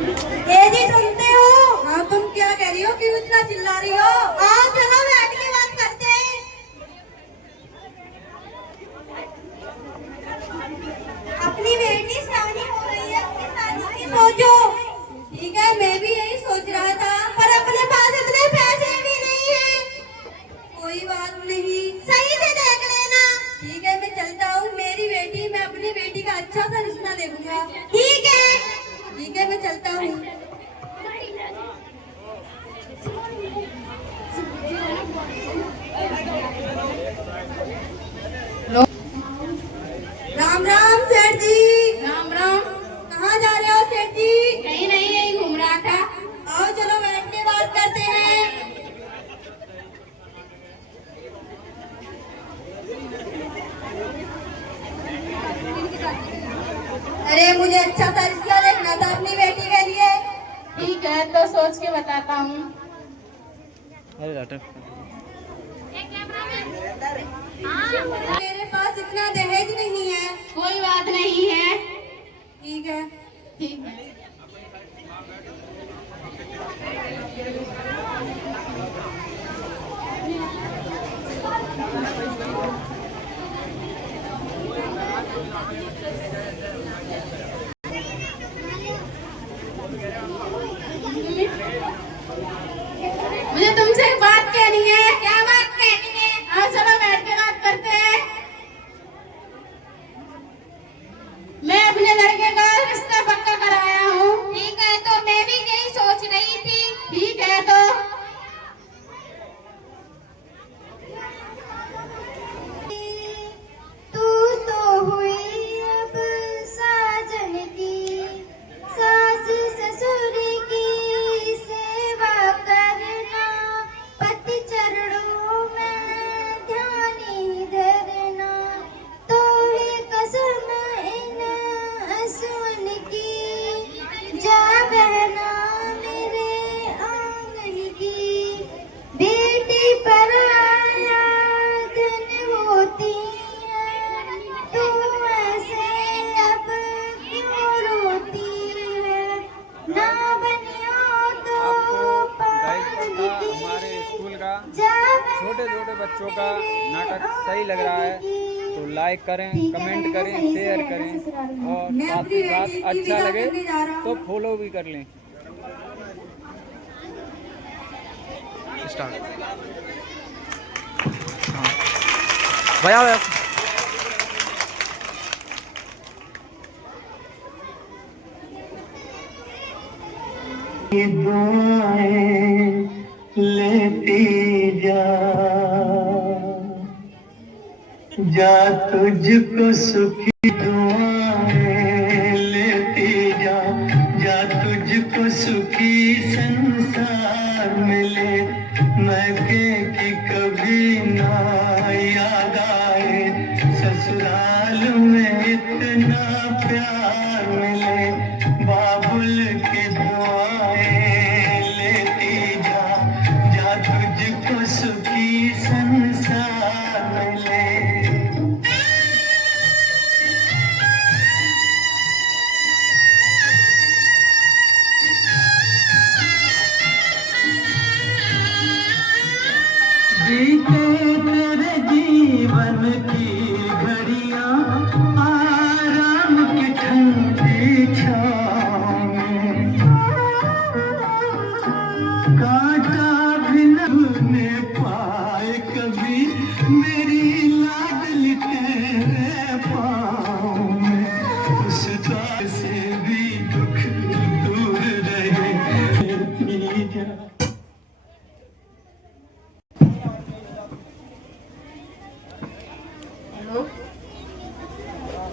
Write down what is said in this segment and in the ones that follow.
ये जी सुनते हो? हाँ, तुम क्या कह रही हो? क्यों इतना चिल्ला रही हो? आओ चलो बैठ के बात करते हैं। अपनी बेटी शादी हो रही है, अपनी शादी की सोचो। ठीक है, मैं भी यही सोच रहा था, पर अपने पास इतने पैसे भी नहीं है। कोई बात नहीं, सही से देख लेना। ठीक है, मैं चलता हूँ। मेरी बेटी, मैं अपनी बेटी का अच्छा सा रिश्ता देखूंगा। ठीक है, ठीक है, मैं चलता हूँ। राम राम सेठ जी। राम राम। कहाँ जा रहे हो सेठ जी? कहीं नहीं, यही घूम रहा था। आओ चलो बैठ के बात करते हैं। अरे मुझे अच्छा सा रिश्ता देखना था अपनी बेटी के लिए। ठीक है, तो सोच के बताता हूँ। मेरे पास इतना दहेज नहीं है। कोई बात नहीं है। ठीक है, ठीक है। मुझे तुमसे एक बात कहनी है। क्या बात कहनी है? आओ चलो बैठ के बात करते हैं। मैं अपने लड़के का रिश्ता पक्का कराया हूँ। ठीक है, तो मैं भी यही सोच रही थी। ठीक है, तो तू तो हुई अब साजन की, सास ससुर की सेवा करना, पति चरणों में ध्यान धरना, तो ही कसम इन असुन की, जा बहना मेरे आंगन की, बेटी पराया धन होती है, तू ऐसे अब क्यों रोती है, ना बनिया तो पान की, हमारे स्कूल का जा छोटे छोटे बच्चों का नाटक सही लग रहा है तो लाइक करें, कमेंट करें, शेयर करें और साथ ही साथ अच्छा लगे तो फॉलो भी कर लें। स्टार्ट। हाँ भैया भैया दुआएं लेती जा तुझको सुखी दुआएं लेती जा तुझको सुखी संसार मिले, मैके की कभी ना याद आए, ससुराल में इतना प्यार मिले, बाबुल की दुआएं लेती जा तुझको सुखी संसार मिले। बीते तेरे जीवन की घड़ियां आराम की ठंडी छाँव में, कांटा भी न पाए कभी मेरी लाडली तेरे पाँव में, उस दाग से भी दुख दूर रहे लेती जा।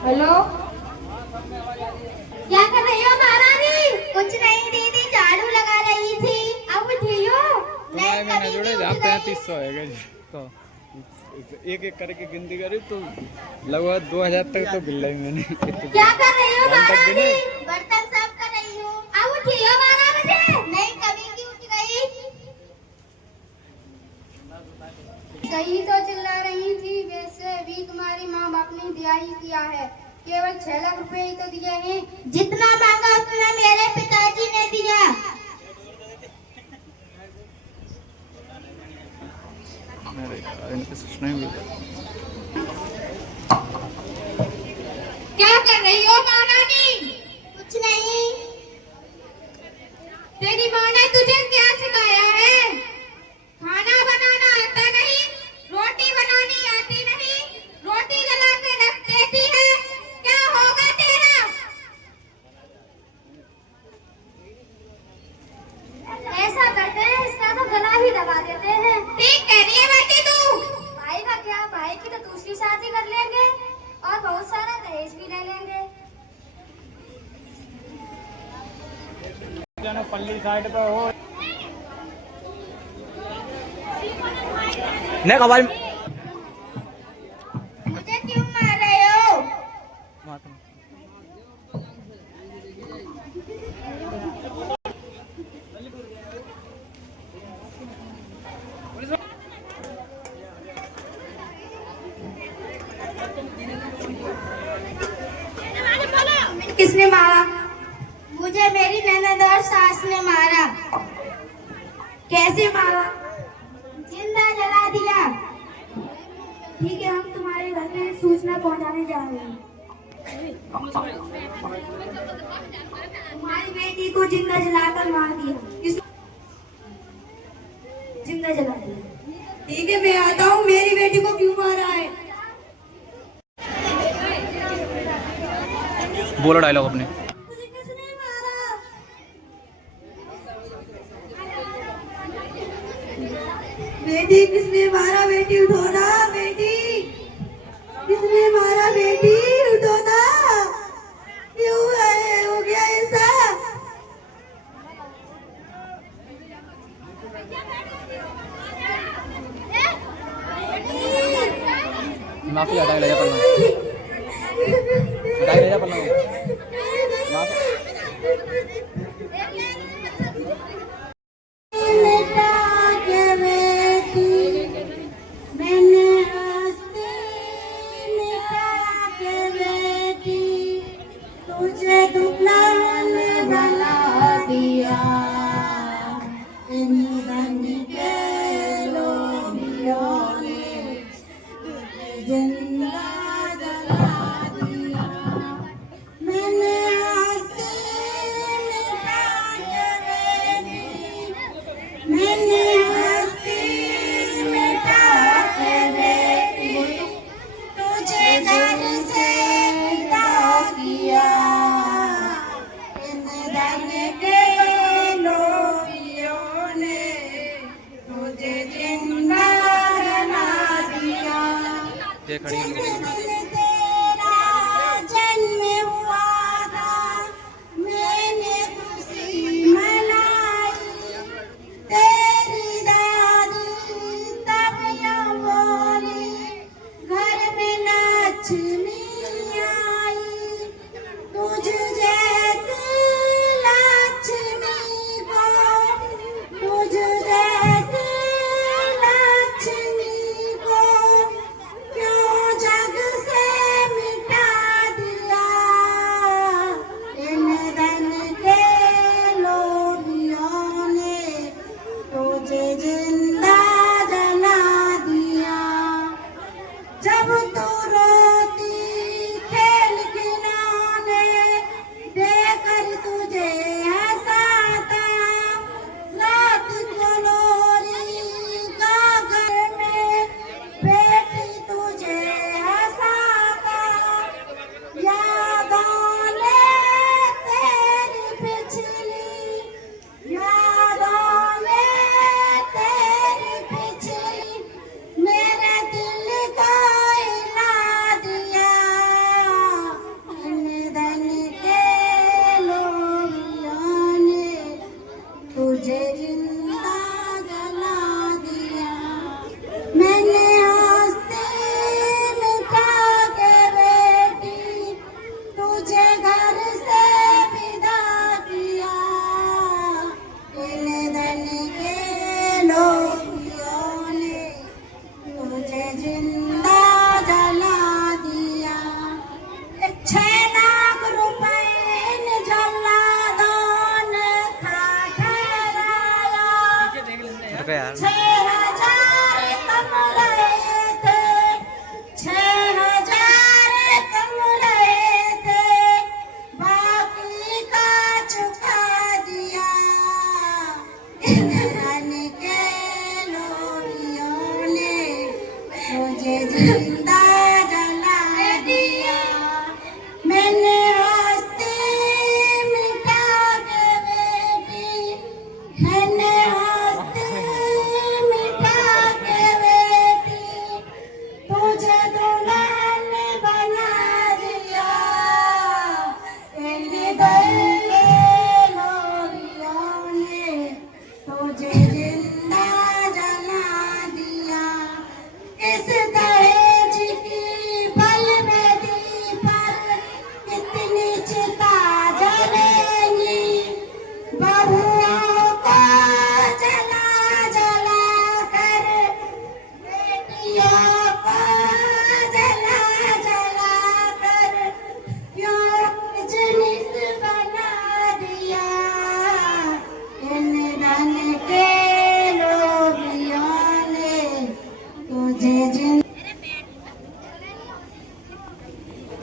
हेलो, क्या कर रही हो महारानी? कुछ नहीं दीदी, झाड़ू लगा रही थी। अब उठी हो? नहीं, मैंने कभी जोड़े नहीं उठ गई। 3500 है तो एक एक करके गिनती करी तो लगभग 2000 तक तो बिल रही मैंने। क्या कर रही हो कौन तक महारानी? गिने? बर्तन साफ कर रही हूँ। अब उठी हो 12 बजे? नहीं, कभी की उठ गई। सही तो चिल्ला रही थी। वैसे भी तुम्हारी माँ बाप ने दिया ही किया है, केवल 6 लाख रुपए ही तो दिए हैं। जितना मांगा उतना मेरे पिताजी ने करते हैं। ठीक कह रही है बेटी तू। भाई का क्या, भाई की तो दूसरी शादी कर लेंगे और बहुत सारा दहेज भी ले लेंगे। पल्ली साइड पे हो नहीं कबाल मुझे क्यों मार रहे हो? किसने मारा? मुझे मेरी ननद और सास ने मारा। कैसे मारा? जिंदा जला दिया। ठीक है, हम तुम्हारे घर में सूचना पहुंचाने जा रहे हैं। तुम्हारी बेटी को जिंदा जलाकर मार दिया। जिंदा जला दिया। ठीक है, मैं आता हूँ। मेरी बेटी को क्यों मारा है? बोलो डायलॉग अपने। मुझे किसने मारा? बेटी किसने मारा? बेटी उठो ना, बेटी किसने मारा? बेटी उठो ना, क्यों है हो गया ऐसा? माफी हटाई ले जा पन्ना, हटाई ले जा पन्ना माफी। तुझे दुल्हन बना दिया, धन के लोभियों ने तुझे जिंदा जला दिया। मैंने हंसी मिटा के बेटी, मैंने हंसी मिटा के बेटी, तुझे घर से विदा किया। इन धन के लोभियों ने तुझे जिंदा जला दिया। ये खड़ी जिस दिन तेरा जन्म हुआ था, मैंने खुशी मनाई। तेरी दादी तब यूं बोली, घर में लक्ष्मी आई। तुझ जैसी लक्ष्मी को, तुझ जैसी लक्ष्मी को क्यों जग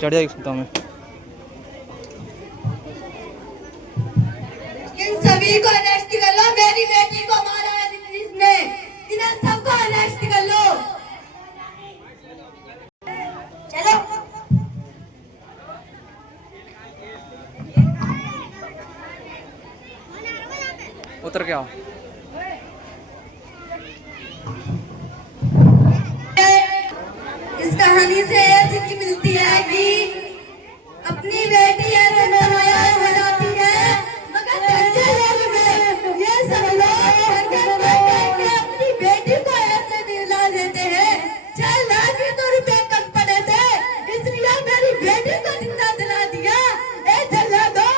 चढ़ जाएगी सुता में। इन सभी को अरेस्ट कर लो, मेरी बेटी को मारा है जिसने, इन्हें सबको अरेस्ट कर लो। चलो उतर के आओ। इस कहानी से ये सीख मिलती है कि अपनी बेटी ऐसे नमाया हो जाती है, मगर धंधे लोग में ये सब लोग करके अपनी बेटी को ऐसे दिला देते हैं। 6 लाख तो रुपए कम पड़े थे, इसलिए मेरी बेटी को जिंदा दिला दिया। ए जल्ला दो,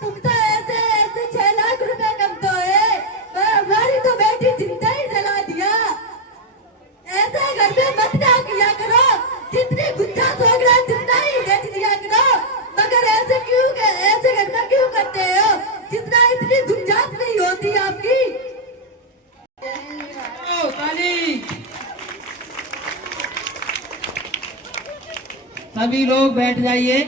तुम तो ऐसे 6 लाख रुपए कम तो है, पर हमारी तो बेटी जिंदा ही दिला दिया। ऐसे घर में मत ना किया करो, जितनी गुंजाइश हो गया जितना ही दे दिया करो, मगर ऐसे घर में क्यों करते हो, जितना इतनी गुंजाइश नहीं होती आपकी। ताली। सभी लोग बैठ जाइए।